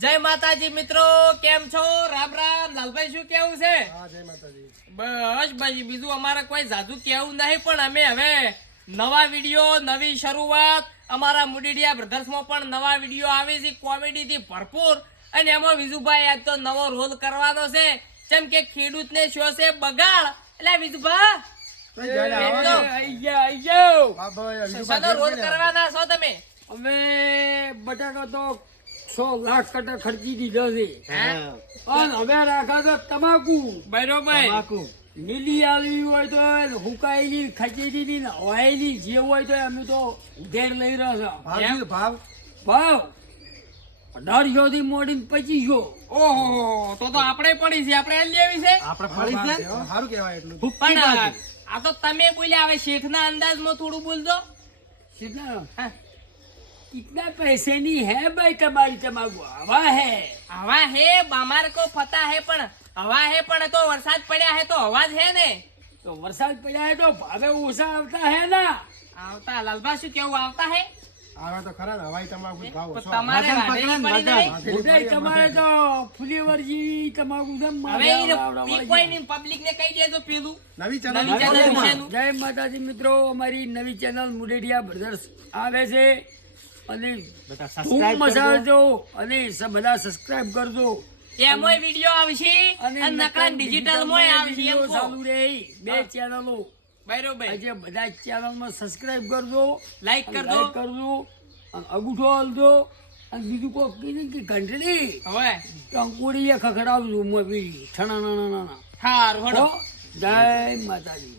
જય માતાજી મિત્રો, કેમ છો? રામ રામ. લાલભાઈ શું કેવું છે? હા, જય માતાજી. બસ ભાઈ, બીજું અમારે કોઈ જાજુ કેવું નહીં, પણ અમે હવે નવા વિડીયો, નવી શરૂઆત. અમારા મુડીડિયા બ્રધર્સમાં પણ નવા વિડીયો આવે છે, કોમેડી થી ભરપૂર. અને એમાં વિજુભાઈ આજ તો નવો રોલ કરવાનો છે, જેમ કે ખેડૂત ને શો છે બગાડ. એટલે વિજુભાઈ રોલ કરવાના છો તમે? અમે બટાકા તો 100 લાખ કટા ખર્ચી દીધો છે અને હવે રાખા તો તમાકુ. બરોબર. લીલી આવી હોય તો હુકાયેલી, ખચેરી ને હવાયેલી જે હોય તો અમે તો ઉધેર લઈ રહ્યો છો. ભાવ ભાવ 1800 થી મોડીને 2500. ઓહો, તો આપણે પડી છે, આપણે લેવી છે. આપણે ફળી છે, સારું કહેવાય એટલું. પણ આ તો તમે બોલ્યા, હવે શેઠ ના અંદાજમાં થોડું બોલજો. कितना कितना पैसे नहीं है भाई तुम्हारी तमाकू? हवा है, હવા હે, અમારે કો પતા હે, પણ હવા હે, પણ તો વરસાદ પડ્યા હે તો હવા જ હે ને. तो वरसाद पड़ा है तो भावे ओसा આવતા है ना. આવતા લાલભા શું કેવું આવતા હે? આવા તો ખરા ને, હવાઈ તમાકુ ભાવ તો ઓછો. તમારે વાઢેલી પડી નહીં? ઉદય તમારે તો ફુલેવર જેવી તમાકુ દમ હવે ઈ કોઈ નહીં, પબ્લિક ને કહી દેજો પેલું નવી નવી ચેનલ ચેનલ વિશેનું. જય માતાજી મિત્રો, અમારી નવી ચેનલ મુડેડિયા બ્રધર્સ આવે છે અને ખૂબ મજા આવજો અને બધા સબસ્ક્રાઇબ કરજો. એમાંય વિડીયો આવશે અને નકરા ડિજિટલ મોય આવશે. એમ વિડીયો કહો. ચાલુ રહે બે ચેનલો. બરોબર. આજે બધા ચેનલમાં સબસ્ક્રાઇબ કરજો, લાઈક અને કરજો. લાઈક કરજો અને અંગૂઠો હાલજો અને બીજું કોઈ કીધું કે ઘંટડી હવે ટંકોડીએ ખખડાવજો મોબી છણા ના ના ના. હારું હળો. જય માતાજી.